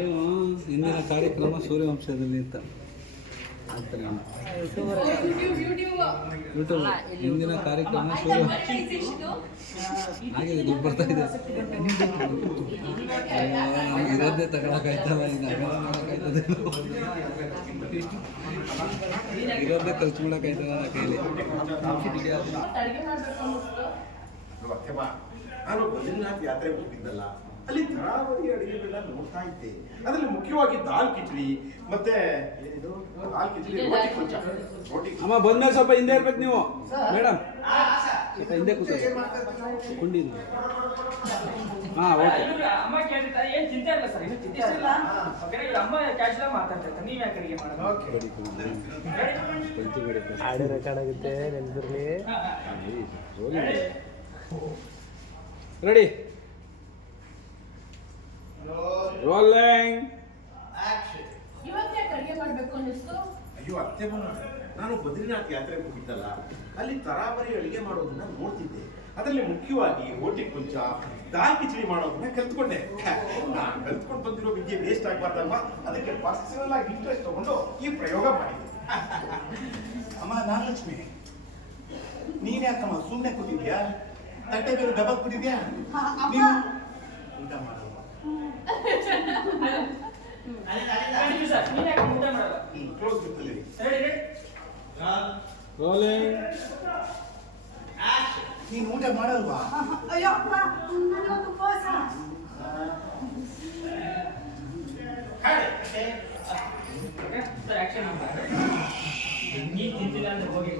ಏನು ಇಂದಿನ ಕಾರ್ಯಕ್ರಮ ಸೂರ್ಯವಂಶದಲ್ಲಿ ಅಂತ ಯೂಟ್ಯೂಬ್ ಇಂದಿನ ಕಾರ್ಯಕ್ರಮ ಸೂರ್ಯ ಹಾಗೆ ದುಡ್ಡು ಬರ್ತಾ ಇದೆ. ಇರೋದೇ ತಗೊಳಕಾಯ್ತಲ್ಲ, ಇರೋದೇ ಖರ್ಚು ಮಾಡೋಕ್ಕಾಯ್ತಲ್ಲ ಕೈಲಿ. ನಾನು ಬದ್ರಿನಾಥ್ ಯಾತ್ರೆ ಹೋಗಿದ್ದಲ್ಲ, ಅಲ್ಲಿ ತರಾವರಿ ಅಡುಗೆಗಳನ್ನ ನೋಡ್ತಾ ಇದ್ದೆ. ಅದರಲ್ಲಿ ಮುಖ್ಯವಾಗಿ ದಾಲ್ ಕಿಚಡಿ ಮತ್ತೆ ದಾಲ್ ಕಿಚಡಿ, ರೋಟಿ ಕುಲ್ಚಾ. ಅಮ್ಮ ಬಂದ್ಮೇಲೆ ಸ್ವಲ್ಪ ಹಿಂದೆ ಇರ್ಬೇಕು ನೀವು ಮೇಡಮ್, ಸ್ವಲ್ಪ ಹಿಂದೆ ಕೂತ ಕುಂಡಿ. ಹಾಂ ಓಕೆ. ಅಮ್ಮ ಕೇಳ್ತಾರೆ, ಏನು ಚಿಂತೆ ಇಲ್ಲ ಸರ್, ಇನ್ನು ಚಿಂತೆ ಇಲ್ಲ. ಅಮ್ಮ ಕ್ಯಾಶುವಲ್ ಮಾತಾಡ್ತಾರೆ, ನೀವು ಯಾಕೆ ಅಡುಗೆ ಮಾಡೋದು? ಆಡಿಯೋ ರೆಕಾರ್ಡ್ ಆಗುತ್ತೆ, ನೆನಪಿರಲಿ. Ready, rolling. ಅಯ್ಯೋ ಅತ್ತೆ, ನಾನು ಬದ್ರಿನಾಥ್ ಯಾತ್ರೆಗೆ ಹೋಗಿದ್ದಲ್ಲ, ಅಲ್ಲಿ ತರಾವರಿ ಅಡುಗೆ ಮಾಡೋದನ್ನ ನೋಡ್ತಿದ್ದೆ. ಅದರಲ್ಲಿ ಮುಖ್ಯವಾಗಿ ರೋಟಿ ಕುಲ್ಚಾ, ದಾಲ್ ಕಿಚಡಿ ಮಾಡೋದನ್ನ ಕಲ್ತ್ಕೊಂಡೆ. ನಾನು ಕಲ್ತ್ಕೊಂಡು ಬಂದಿರೋ ವಿದ್ಯೆ ವೇಸ್ಟ್ ಆಗ್ಬಾರ್ದಲ್ವಾ, ಅದಕ್ಕೆ ಪರ್ಸನಲ್ ಆಗಿ ಇಂಟ್ರೆಸ್ಟ್ ತಗೊಂಡು ಈ ಪ್ರಯೋಗ ಮಾಡಿದೆ. ಅಮ್ಮ ನಾಗಲಕ್ಷ್ಮಿ, ನೀನ್ ಯಾಕಮ್ಮ ಸುಮ್ಮನೆ ಕೂತಿದ್ಯಾ? ತಟ್ಟೆ ಬೇರೆ ದಬಕ್ ಬಿಟ್ಟಿದ್ಯಾ? ನೀವು ಊಟ ಮಾಡಲ್ವಾ? ಕ್ಲೋಸ್ ಬಿತ್ತಲ್ಲಿ ರೋಲಿಂಗ್. ನೀನ್ ಊಟ ಮಾಡಲ್ವಾ? ನೀ ತಿಂತಿಲ್ಲ ಅಂದ್ರೆ ಹೋಗಿ